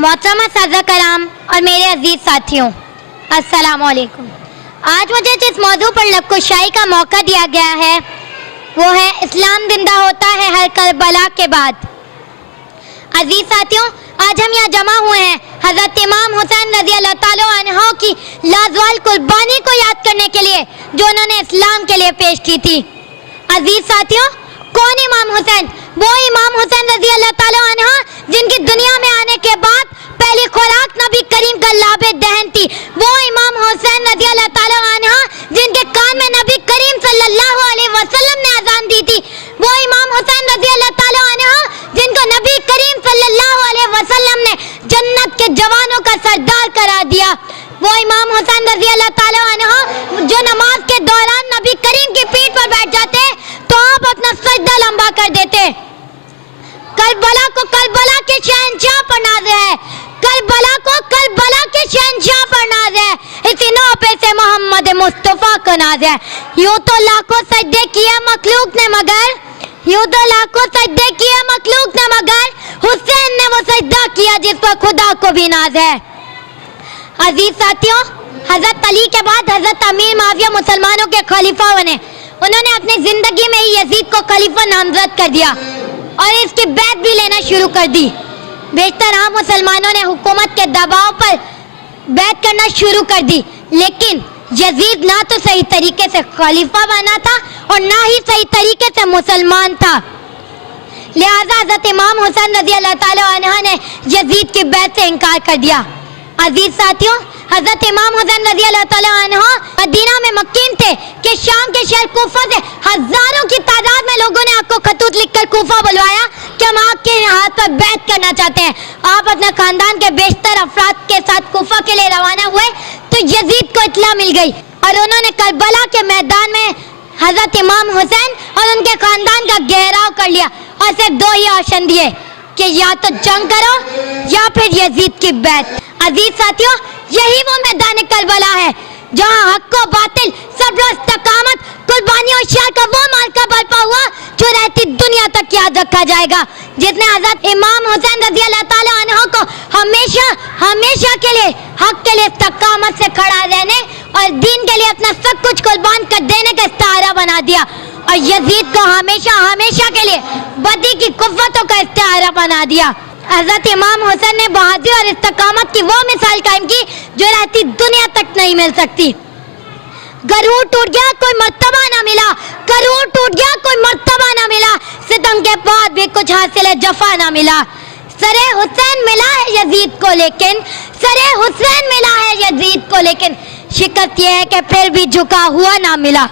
मोहतरमा साज़ा कराम और मेरे अजीज साथियों, अस्सलाम वालेकुम। आज मुझे जिस मौजू पर लबकुशाई का मौका दिया गया है वो है इस्लाम जिंदा होता है हर करबला के बाद। अजीज साथियों, आज हम यहाँ जमा हुए हैं हज़रत इमाम हुसैन रज़ी अल्लाह ताला अन्हो की लाजवाल कुर्बानी को याद करने के लिए जो उन्होंने इस्लाम के लिए पेश की थी। अजीज साथियों, कौन इमाम हुसैन? वो इमाम हुसैन रज़ी अल्लाह ताला अन्हो जिनकी दुनिया में आने के बाद पहली खुराक नबी करीम का लाबे दहन थी। वो इमाम हुसैन रज़ी अल्लाह ताला अन्हो जिनके कान में नबी करीम सल्लल्लाहु अलैहि वसल्लम ने अजान दी थी। वो इमाम हुसैन रज़ी अल्लाह ताला अन्हो जिनको नबी करीम सल्लल्लाहु अलैहि वसल्लम ने जन्नत के जवानों का सरदार करार दिया। वो इमाम हुसैन रज़ी अल्लाह ताला अन्हो जो नमाज के दौरान नबी करीम की पीठ पर बैठ जाते तो आप अपना सजदा लंबा कर देते। करबला को करबला के शहंशाह पर नाज है, करबला को करबला के शहंशाह पर नाज है, इसी नौपे से मोहम्मद मुस्तफा को नाज है। यूं तो लाखों सजदे किए मखलूक ने मगर यूं तो लाखों सजदे किए मखलूक ने मगर हुसैन ने वो सजदा किया जिस पर खुदा को भी नाज है। अजीज साथियों, हजरत अली के बाद हजरत अमीर माविया मुसलमानों के खलीफा बने। उन्होंने अपनी जिंदगी में ही यजीद को खलीफा नामजद कर दिया और इसकी बैत भी लेना शुरू कर दी। बेशतर आम मुसलमानों ने हुकूमत के दबाव पर बैत करना शुरू कर दी, लेकिन यजीद ना तो सही तरीके से खलीफा बना था और ना ही सही तरीके से मुसलमान था। लिहाजा हजरत इमाम हुसैन रज़ी अल्लाह ताला अन्हो ने यजीद की बैत से इनकार कर दिया। अजीज साथियों, हजरत इमाम हुसैन रज़ी अल्लाह ताला अन्हो मदीना में मुकीम थे कि शाम के शहर कूफा से हजारों की तादाद में लोगों ने आपको खतूत लिखकर कूफा बुलवाया कि हम आपके हाथ पर बैत करना चाहते हैं। आप अपने खानदान के बेशतर अफराद के साथ कूफा के लिए रवाना हुए तो यजीद को इत्तला मिल गई और उन्होंने करबला के मैदान में हजरत इमाम हुसैन और उनके खानदान का घेराव कर लिया और सिर्फ दो ही ऑप्शन दिए कि या तो जंग करो या फिर यजीद की बैत। अजीज साथियों, यही वो मैदान करबला है जहाँ हक व बातिल, सब्र और इस्तकामत, कुर्बानी और शार का वो मार्का बरपा हुआ जो रहती दुनिया तक याद रखा जाएगा, जिसने हजरत इमाम हुसैन रज़ी अल्लाह ताला अन्हो को हमेशा हमेशा के लिए हक के लिए इस्तकामत से खड़ा रहने और दीन के लिए अपना सब कुछ कुर्बान कर देने का इस्तारा बना दिया और यजीद को हमेशा हमेशा के लिए बदी की कुव्वतों का इस्तारा बना दिया। हजरत इमाम हुसैन ने बहादुरी और इस्तकामत की वो मिसाल कायम की जो रहती दुनिया तक नहीं मिल सकती। गरूर टूट गया कोई मर्तबा ना मिला, गरूर टूट गया कोई मर्तबा ना मिला, सितम के बाद भी कुछ हासिल जफा ना मिला। सरे हुसैन मिला है यजीद को लेकिन सरे हुसैन मिला है यजीद को लेकिन शिकस्त ये है कि फिर भी झुका हुआ ना मिला।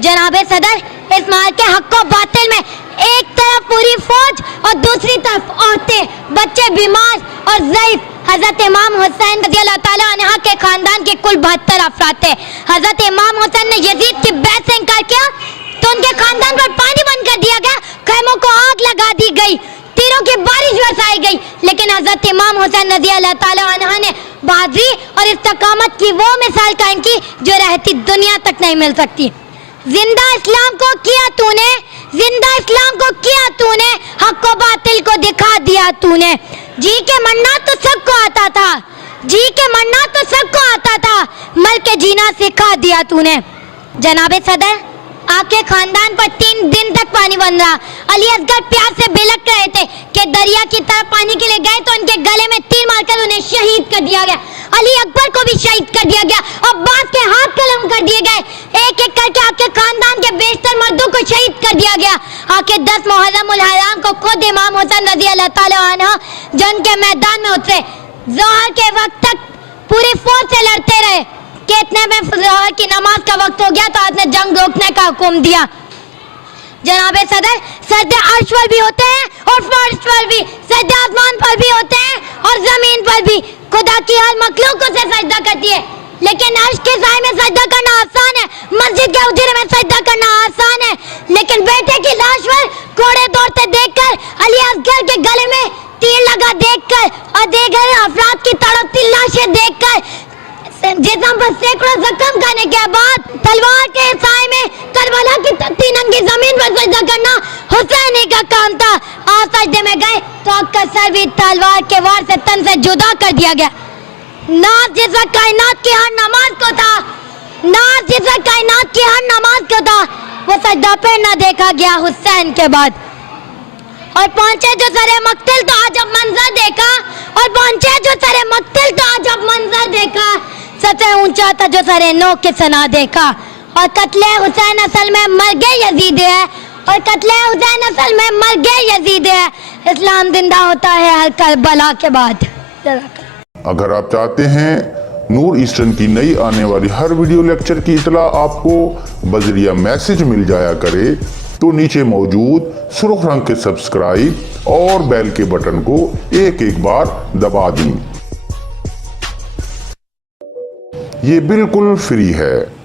जनाबे सदर, इस मार के हक व बातिल में एक तरफ पूरी फौज और दूसरी तरफ औरतें, बच्चे, बीमार और ज़ईफ। हजरत इमाम हुसैन रज़ी अल्लाह ताला अन्हो के खानदान के कुल 72 अफराद थे। हजरत इमाम हुसैन ने यजीद की बैत से इनकार किया तो उनके खानदान पर पानी बंद कर दिया गया, खैमों को आग लगा दी गई, तीरों की बारिश बरसाई गई। लेकिन हजरत इमाम हुसैन रज़ी अल्लाह ताला अन्हो ने बहादुरी और इस्तकामत की वो मिसाल कायम की जो रहती दुनिया तक नहीं मिल सकती। जिंदा इस्लाम को किया तूने, जिंदा इस्लाम को किया तूने, हक व बातिल को दिखा दिया तूने। जी के मरना तो सबको आता था, जी के मरना तो सबको आता था, मर के जीना सिखा दिया तूने। जनाबे सदर, आपके खानदान पर 3 दिन तक पानी बन रहा। अली असगर प्यार से बिलख रहे थे कि दरिया की तरफ पानी के लिए गए तो उनके गले में तीर मारकर उन्हें शहीद कर दिया गया। अली अकबर को भी शहीद कर दिया गया और अब्बास के हाथ कलम कर दिए गए। एक एक करके आपके खानदान के बेशतर मर्दों को शहीद कर दिया गया। आके 10 मुहर्रम उल हराम को खुद इमाम हुसैन रज़ी अल्लाह ताला अन्हो जंग के मैदान में उतरे। ज़ोहर के वक्त तक पूरी फौज से लड़ते रहे कि इतने में ज़ोहर की नमाज का वक्त हो गया तो आपने जंग रोकने का हुक्म दिया। जनाबे सदर, सजदे अर्श पर भी होते हैं और फर्श पर भी, सजदे आसमान पर भी होते हैं और जमीन पर भी। खुदा की हर मखलूक से सजदा करती है, लेकिन अर्श के साए में सजदा करना आसान है, मस्जिद के उजरे में सजदा करना आसान है, लेकिन बेटे की लाश पर घोड़े दौड़ते देखकर, अली असगर के गले में तीर लगा देखकर और बेघर अफराद की तड़पती लाशें देखकर, जिस्म पर सैकड़ों जख्म खाने के बाद तलवार के साए में करबला की तख्ती नंगी जमीन पर सजदा करना हुसैन का काम था। आप सजदे में गए तो आग का सर भी तलवार के वार से तन से जुदा कर दिया गया। नाज जिस वक्त कायनात की हर नमाज को था, नाज जिस वक्त कायनात की हर नमाज को था, वो सजदा पे न देखा गया हुसैन के बाद। और पहुंचे जो सरे मक्तल तो आज अब मंजर देखा, और पहुंचे जो सरे मक्तल तो आज अब मंजर देखा। सबसे ऊंचा था जो सरे नो के सना देखा। और कत्ले हुसैन असल में मर गए यजीद है, और कत्ले हुसैन असल में मर गए यजीद है। इस्लाम जिंदा होता है हर करबला के बाद। अगर आप चाहते हैं नूर ईस्टर्न की नई आने वाली हर वीडियो लेक्चर की इतला आपको बजरिया मैसेज मिल जाया करे, तो नीचे मौजूद सुर्ख रंग के सब्सक्राइब और बेल के बटन को एक एक बार दबा दें। ये बिल्कुल फ्री है।